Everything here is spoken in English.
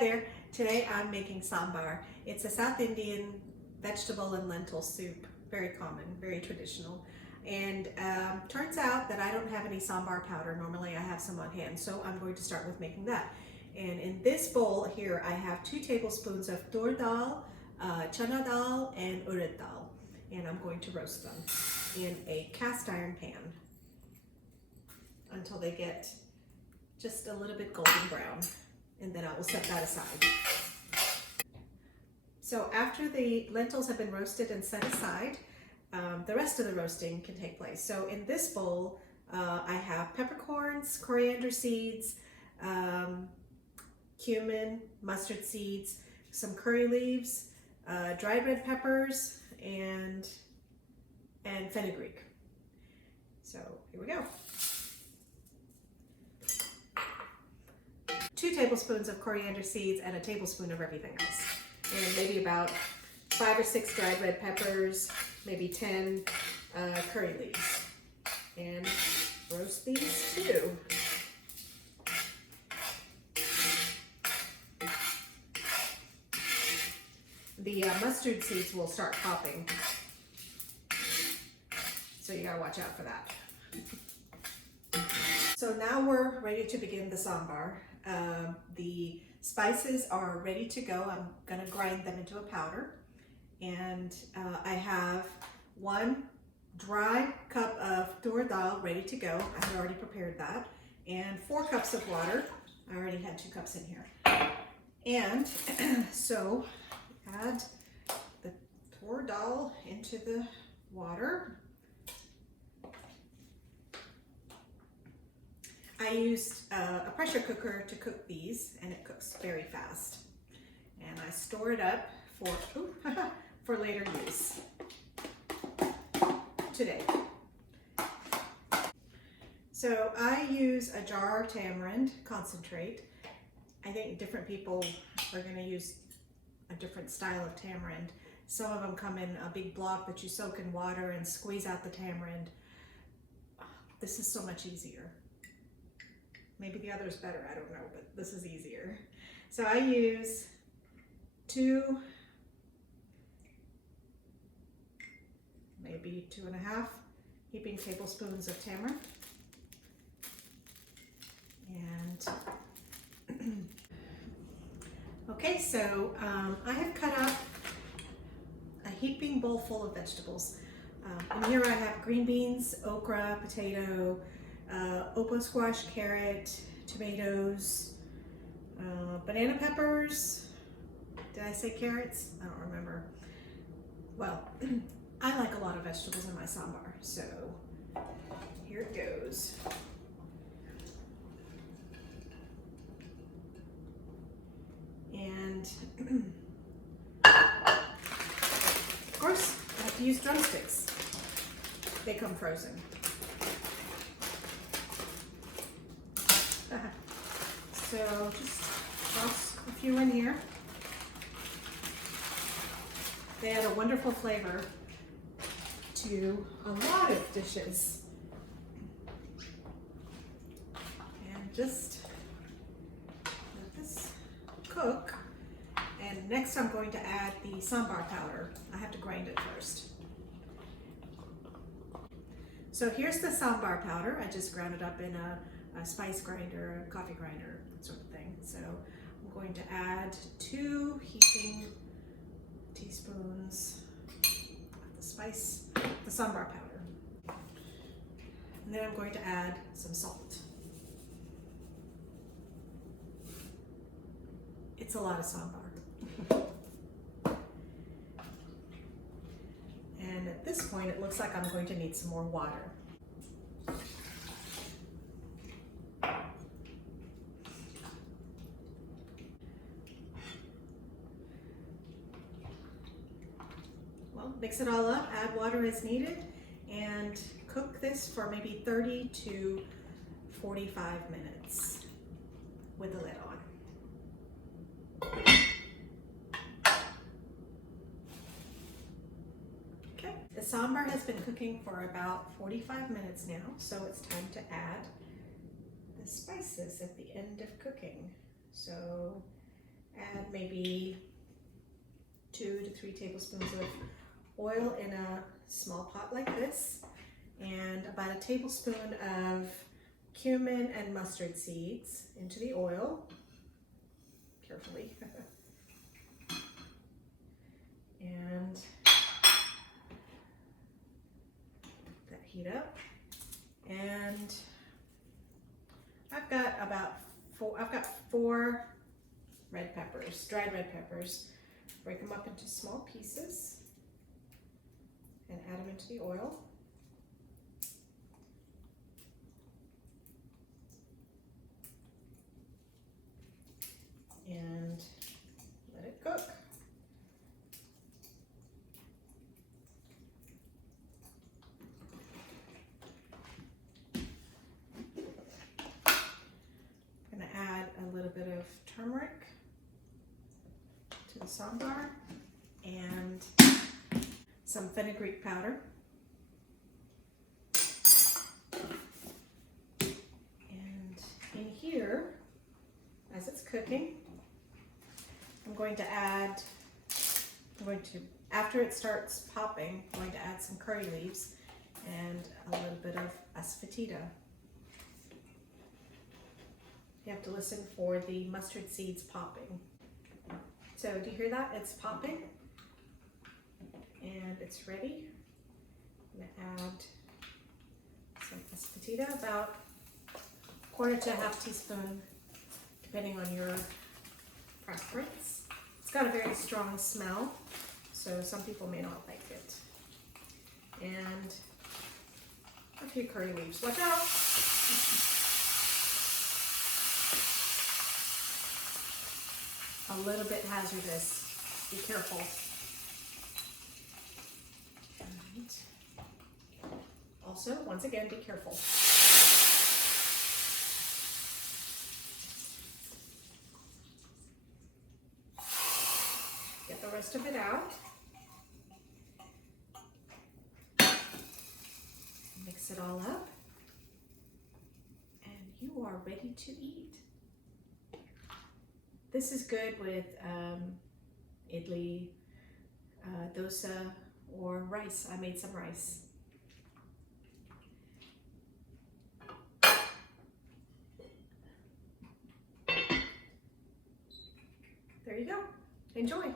there. Today I'm making sambar. It's a South Indian vegetable and lentil soup. Very common, very traditional. And turns out that I don't have any sambar powder. Normally I have some on hand, so I'm going to start with making that. And in this bowl here I have 2 tablespoons of tur dal, chana dal, and urad dal. And I'm going to roast them in a cast iron pan until they get just a little bit golden brown. And then I will set that aside. So after the lentils have been roasted and set aside, the rest of the roasting can take place. So in this bowl, I have peppercorns, coriander seeds, cumin, mustard seeds, some curry leaves, dried red peppers, and fenugreek. So here we go. 2 tablespoons of coriander seeds and a tablespoon of everything else. And maybe about 5 or 6 dried red peppers, maybe 10 curry leaves. And roast these too. The mustard seeds will start popping, so you gotta watch out for that. So now we're ready to begin the sambar. The spices are ready to go. I'm gonna grind them into a powder. And I have 1 dry cup of tur dal ready to go. I had already prepared that. And 4 cups of water. I already had 2 cups in here. And so add the tur dal into the water. I used a pressure cooker to cook these, and it cooks very fast. And I store it up for later use today. So I use a jar of tamarind concentrate. I think different people are going to use a different style of tamarind. Some of them come in a big block that you soak in water and squeeze out the tamarind. This is so much easier. Maybe the other is better, I don't know, but this is easier. So I use 2, maybe 2.5 heaping tablespoons of tamarind. And okay, so I have cut up a heaping bowl full of vegetables. And here I have green beans, okra, potato, opo squash, carrot, tomatoes, banana peppers. Did I say carrots? I don't remember. Well, I like a lot of vegetables in my sambar, so here it goes. And of course, I have to use drumsticks. They come frozen. So just toss a few in here. They add a wonderful flavor to a lot of dishes. And just let this cook. And next I'm going to add the sambar powder. I have to grind it first. So here's the sambar powder. I just ground it up in a spice grinder, a coffee grinder, that sort of thing. So I'm going to add 2 heaping teaspoons of the sambar powder. And then I'm going to add some salt. It's a lot of sambar. And at this point, it looks like I'm going to need some more water. Mix it all up, add water as needed, and cook this for maybe 30 to 45 minutes with the lid on. Okay, the sambar has been cooking for about 45 minutes now, so it's time to add the spices at the end of cooking. So add maybe 2 to 3 tablespoons of oil in a small pot like this, and about a tablespoon of cumin and mustard seeds into the oil, carefully. And that heat up. And I've got four red peppers, dried red peppers. Break them up into small pieces and add them into the oil. And let it cook. I'm going to add a little bit of turmeric to the sambar and some fenugreek powder. And in here, as it's cooking, after it starts popping, I'm going to add some curry leaves and a little bit of asafoetida. You have to listen for the mustard seeds popping. So do you hear that? It's popping and it's ready. I'm going to add some asafoetida, about 1/4 to 1/2 teaspoon, depending on your preference. It's got a very strong smell, so some people may not like it. And a few curry leaves. Watch out! A little bit hazardous. Be careful. And also, once again, be careful. Get the rest of it out. Mix it all up. And you are ready to eat. This is good with idli, dosa, or rice. I made some rice. There you go. Enjoy.